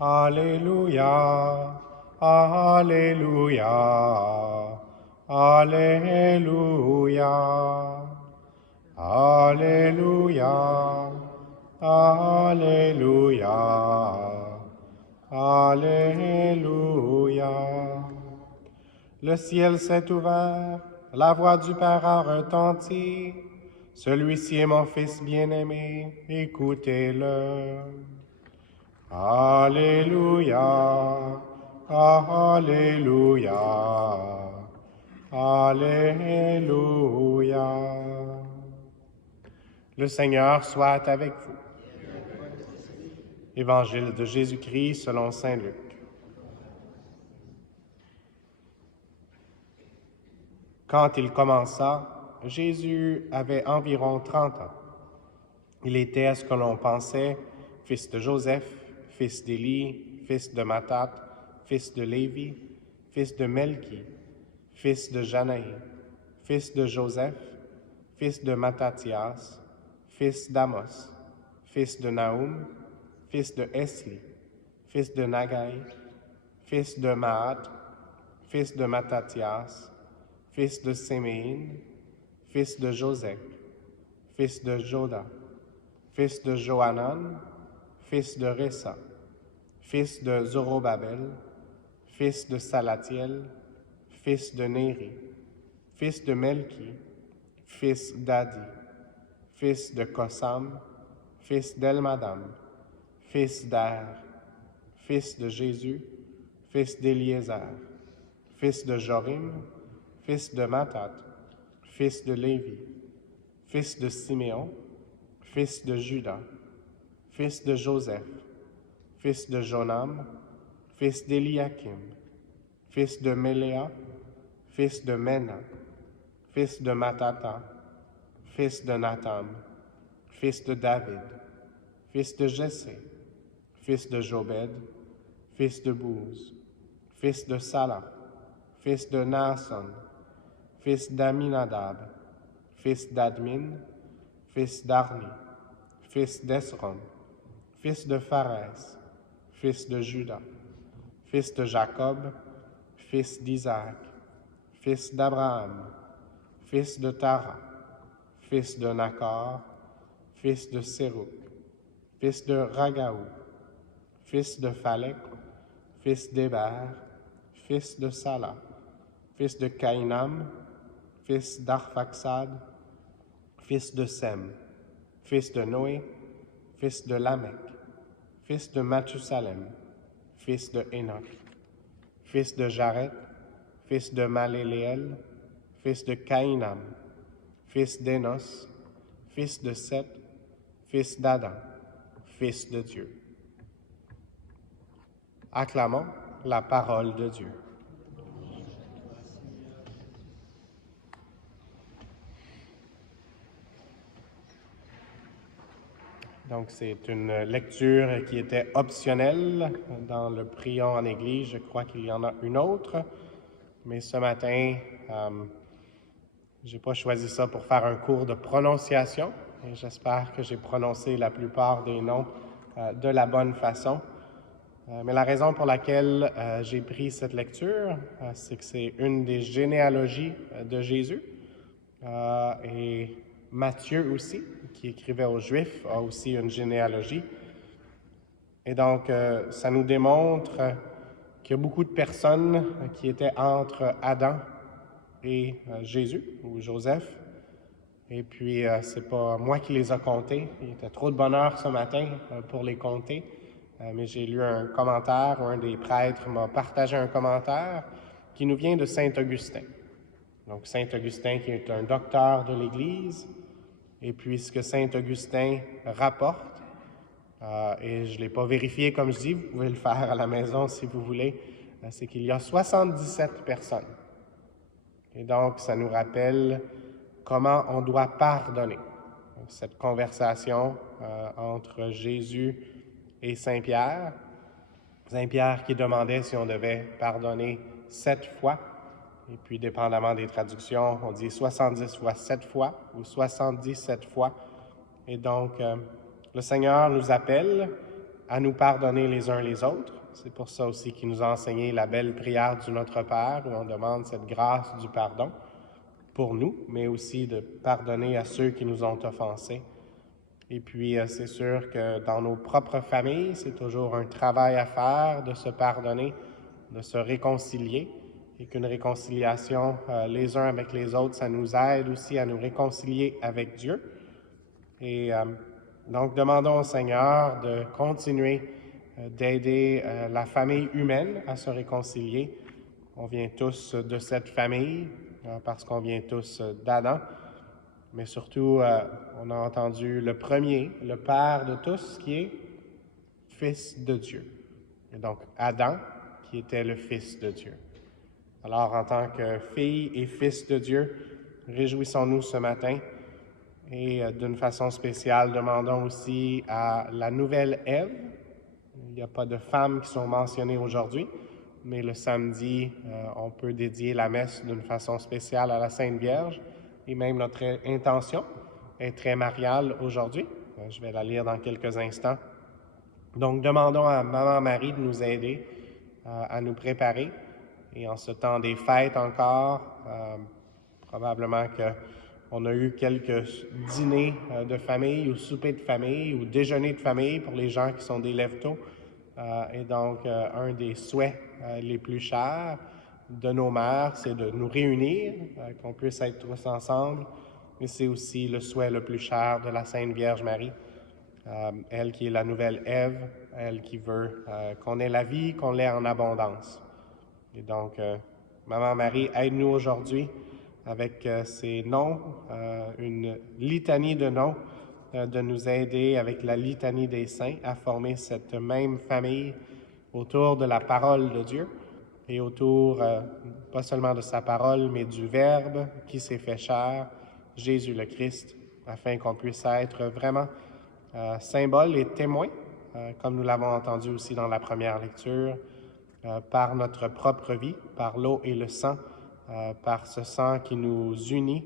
Alléluia, Alléluia, Alléluia, Alléluia, Alléluia, Alléluia. Le ciel s'est ouvert, la voix du Père a retenti. Celui-ci est mon Fils bien-aimé, écoutez-le. Alléluia, Alléluia, Alléluia. Le Seigneur soit avec vous. Évangile de Jésus-Christ selon saint Luc. Quand il commença, Jésus avait environ 30 ans. Il était à ce que l'on pensait fils de Joseph, fils d'Élie, fils de Mathat, fils de Lévi, fils de Melchi, fils de Janaï, fils de Joseph, fils de Mattathias, fils d'Amos, fils de Naoum, fils de Esli, fils de Nagai, fils de Maat, fils de Mattathias, fils de Séméine, fils de Joseph, fils de Joda, fils de Johanan, fils de Ressa, fils de Zorobabel, fils de Salatiel, fils de Néri, fils de Melchi, fils d'Adi, fils de Kosam, fils d'Elmadam, fils d'Er, fils de Jésus, fils d'Éliézer, fils de Jorim, fils de Mathat, fils de Lévi, fils de Siméon, fils de Juda, fils de Joseph, fils de Jonam, fils d'Eliakim, fils de Méléa, fils de Mena, fils de Matata, fils de Natam, fils de David, fils de Jessé, fils de Jobed, fils de Bouz, fils de Sala, fils de Naasson, fils d'Aminadab, fils d'Admin, fils d'Arni, fils d'Esrom, fils de Pharès, fils de Juda, fils de Jacob, fils d'Isaac, fils d'Abraham, fils de Tara, fils de Nakor, fils de Sérouk, fils de Ragaou, fils de Phalec, fils d'Héber, fils de Sala, fils de Caïnam, fils d'Arphaxad, fils de Sem, fils de Noé, fils de Lamech, fils de Mathusalem, fils de Enoch, fils de Jaret, fils de Maléléel, fils de Caïnam, fils d'Énos, fils de Seth, fils d'Adam, fils de Dieu. Acclamons la parole de Dieu. Donc, c'est une lecture qui était optionnelle dans le Prions en Église. Je crois qu'il y en a une autre, mais ce matin, j'ai pas choisi ça pour faire un cours de prononciation, et j'espère que j'ai prononcé la plupart des noms de la bonne façon. Mais la raison pour laquelle j'ai pris cette lecture, c'est que c'est une des généalogies de Jésus. Et Matthieu aussi, qui écrivait aux Juifs, a aussi une généalogie. Et donc, ça nous démontre qu'il y a beaucoup de personnes qui étaient entre Adam et Jésus, ou Joseph. Et puis, c'est pas moi qui les a comptés. Il était trop de bonheur ce matin pour les compter. Mais j'ai lu un commentaire, un des prêtres m'a partagé un commentaire qui nous vient de Saint Augustin. Donc, Saint Augustin qui est un docteur de l'Église. Et puis, ce que Saint Augustin rapporte, et je ne l'ai pas vérifié comme je dis, vous pouvez le faire à la maison si vous voulez, c'est qu'il y a 77 personnes. Et donc, ça nous rappelle comment on doit pardonner. Donc, cette conversation entre Jésus et Saint-Pierre. Saint-Pierre qui demandait si on devait pardonner 7 fois. Et puis, dépendamment des traductions, on dit 70 fois 7 fois ou 77 fois. Et donc, le Seigneur nous appelle à nous pardonner les uns les autres. C'est pour ça aussi qu'il nous a enseigné la belle prière du Notre Père, où on demande cette grâce du pardon pour nous, mais aussi de pardonner à ceux qui nous ont offensés. Et puis, c'est sûr que dans nos propres familles, c'est toujours un travail à faire de se pardonner, de se réconcilier, et qu'une réconciliation les uns avec les autres, ça nous aide aussi à nous réconcilier avec Dieu. Et donc, demandons au Seigneur de continuer d'aider la famille humaine à se réconcilier. On vient tous de cette famille parce qu'on vient tous d'Adam. Mais surtout, on a entendu le premier, le Père de tous, qui est Fils de Dieu. Et donc, Adam, qui était le Fils de Dieu. Alors, en tant que fille et fils de Dieu, réjouissons-nous ce matin et d'une façon spéciale, demandons aussi à la nouvelle Ève. Il n'y a pas de femmes qui sont mentionnées aujourd'hui, mais le samedi, on peut dédier la messe d'une façon spéciale à la Sainte Vierge. Et même notre intention est très mariale aujourd'hui. Je vais la lire dans quelques instants. Donc, demandons à Maman Marie de nous aider à nous préparer. Et en ce temps des fêtes encore, probablement qu'on a eu quelques dîners de famille ou soupers de famille ou déjeuners de famille pour les gens qui sont des lève-tôt. Et donc, un des souhaits les plus chers de nos mères, c'est de nous réunir, qu'on puisse être tous ensemble. Mais c'est aussi le souhait le plus cher de la Sainte Vierge Marie, elle qui est la nouvelle Ève, elle qui veut qu'on ait la vie, qu'on l'ait en abondance. Et donc, Maman Marie, aide-nous aujourd'hui avec ces noms, une litanie de noms, de nous aider avec la litanie des saints à former cette même famille autour de la parole de Dieu et autour, pas seulement de sa parole, mais du Verbe qui s'est fait chair, Jésus le Christ, afin qu'on puisse être vraiment symbole et témoin, comme nous l'avons entendu aussi dans la première lecture, par notre propre vie, par l'eau et le sang, par ce sang qui nous unit,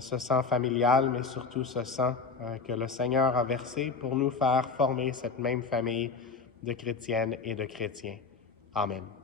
ce sang familial, mais surtout ce sang que le Seigneur a versé pour nous faire former cette même famille de chrétiennes et de chrétiens. Amen.